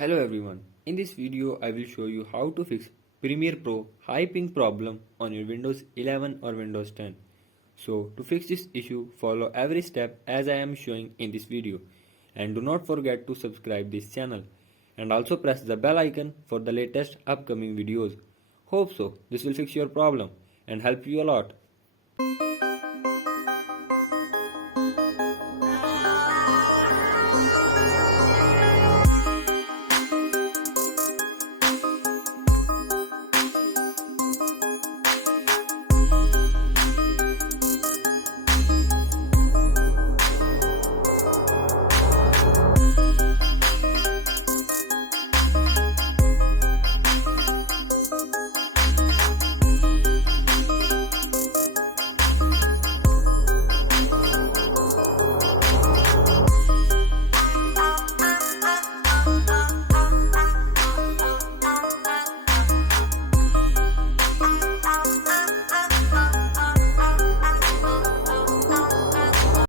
Hello everyone, in this video I will show you how to fix Premiere Pro high ping problem on your Windows 11 or Windows 10. So to fix this issue, follow every step as I am showing in this video, and do not forget to subscribe this channel and also press the bell icon for the latest upcoming videos. Hope so this will fix your problem and help you a lot.